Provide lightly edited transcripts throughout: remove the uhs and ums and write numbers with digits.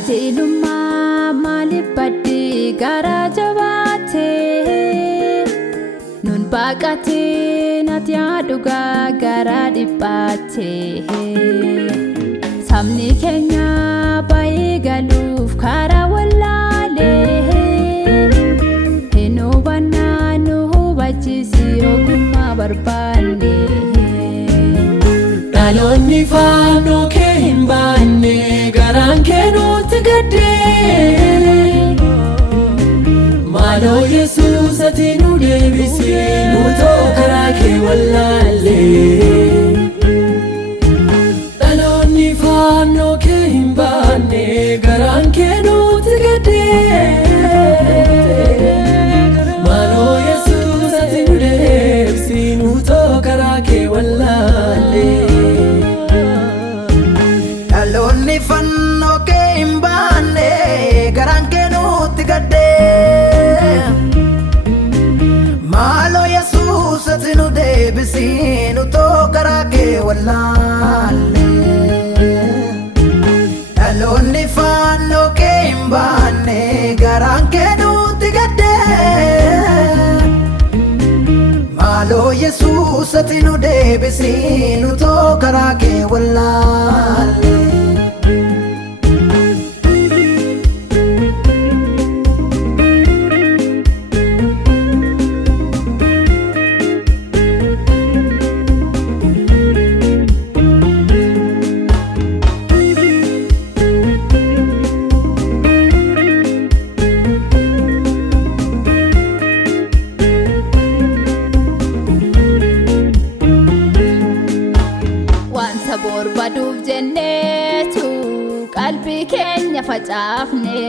Qajeelummaa maaliif badde gara jabaate nun baaqatee nati dhugaa gara dhiphaate sabni keenya baay'ee galuuf karaa wallaalee hin hubannaa nu hubachiisi ogummaa barbaanne dhaloonni faanoo kee hin baanne garaan kee nutti gaddee maaloo Yesuus ati nu deebisee nutoo karaa kee wallaallee dhaloonni faanoo kee hin baanne garaan kee nutti gaddee maaloo Yesuus ati nu deebisee nutoo karaa kee wallaallee dhaloonni fannoo kee hin baanne garaan kee nutti gaddee maaloo Yesuus ati nu deebisii nutoo karaa kee wallaalle dhaloonni fannoo kee hin baanne garaan kee nutti gaddee maaloo Yesuus ati nu deebisii nutoo karaa kee wallaalle barbaaduuf jenneetu qalbii keenya facaafne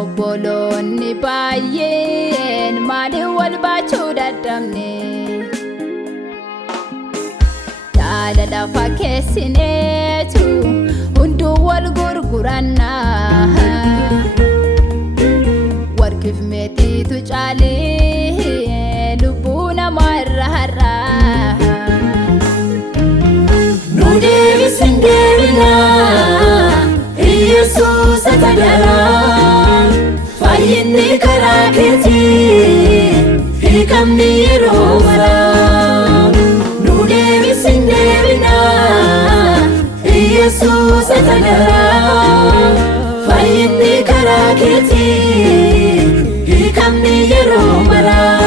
obboloonni baay'een maaliif wal baachuu dadhabne jaalala fakkeessineetu hunduu wal gurgurannaa warqiif meetiitu caalee lubbuu namaa irra har'aa Sindevina Yesuus atadara fayyinni karaa keetii hiikamni yeroo maraa nu deebi sindevina Yesuus atadara fayyinni karaa keetii hiikamni yeroo maraa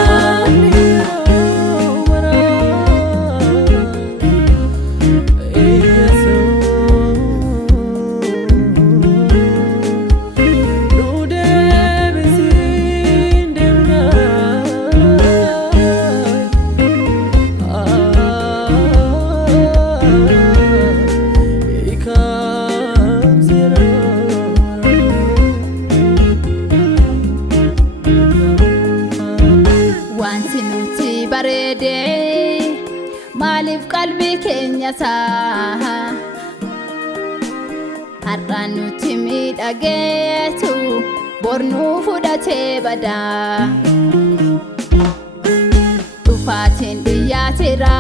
maaliif qalbii keenya saa har'aan nuti miidhageetu bornuu fudhatee badaa dhufaatiin dhiyyaateera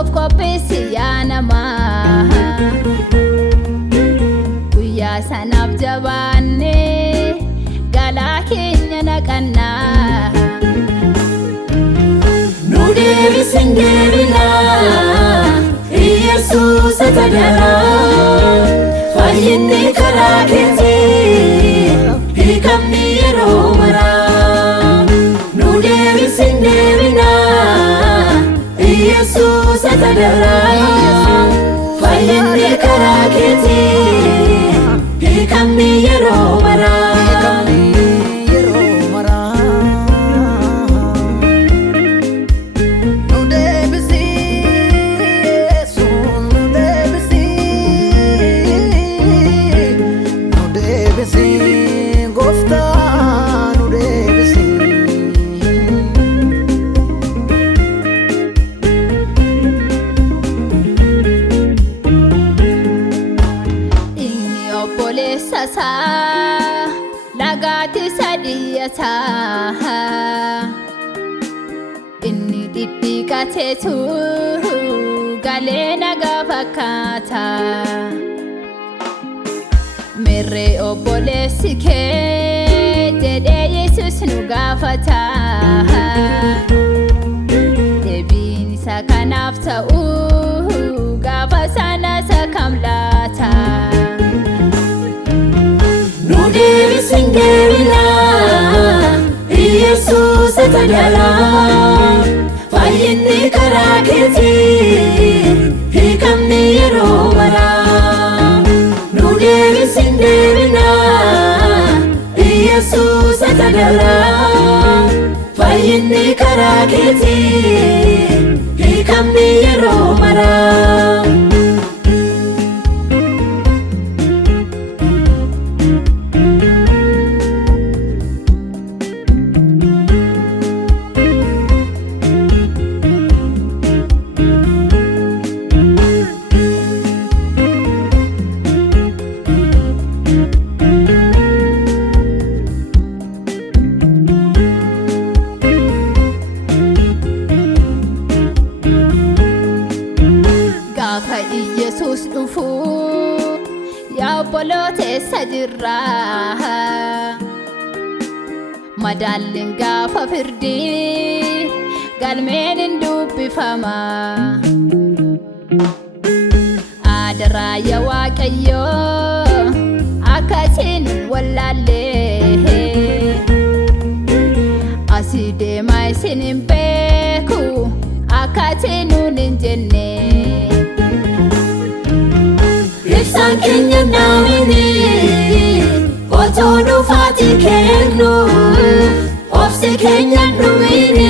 of qopheessi yaa namaa guyyaa sanaaf jabaanne galaa keenya naqannaa Deebi sindevina Yesuus atadara fayyinni karaa keetii hiikamni yeroo maraa nu deebi sindevina Yesuus atadara fayyinni karaa keetii hiikamni yeroo maraa guyyaatti sadiyata inni dhidhiqateetu galee nagaa fakkaata mirree obboleessi kee jedhee Yesuus nu gaafata deebiin isa kanaaf ta'u gaafa sana isa kam laata Nu deebisin deebina Yesuus tajala fayyinni karaa keetii hiikamni yeroo maraa Nu deebisin deebina Yesuus tajala fayyinni karaa keetii hiikamni yeroo maraa Gaafa Yesuus dhufu yaa obboloota jirra madaalliin gaafa firdii galmeen hin dubbifama adaraa yaa Waaqayyoo akkasiin wallaallee asii deemaa isin hin beeku akkasiin nuun hin jenne Ibsaan keenya naamini otoo dhufaatii kennu obsi keenya dhumini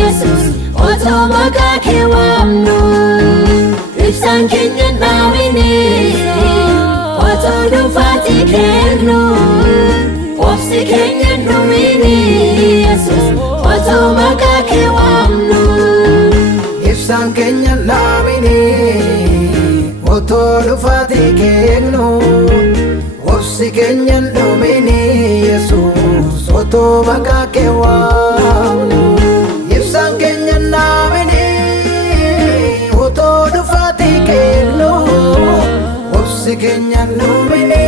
Yesuus otoo maqaa kee waamnu Ibsaan keenya naamini otoo dhufaatii kennu obsi keenya dhumini Yesuus otoo maqaa kee waamnu Ibsaan keenya naamini Otoo dhufaatii kennu obsi keenya dhumini Yesuus otoo maqaa kee waamnu Ibsaan keenya naamini otoo dhufaatii kennu obsi keenya dhumini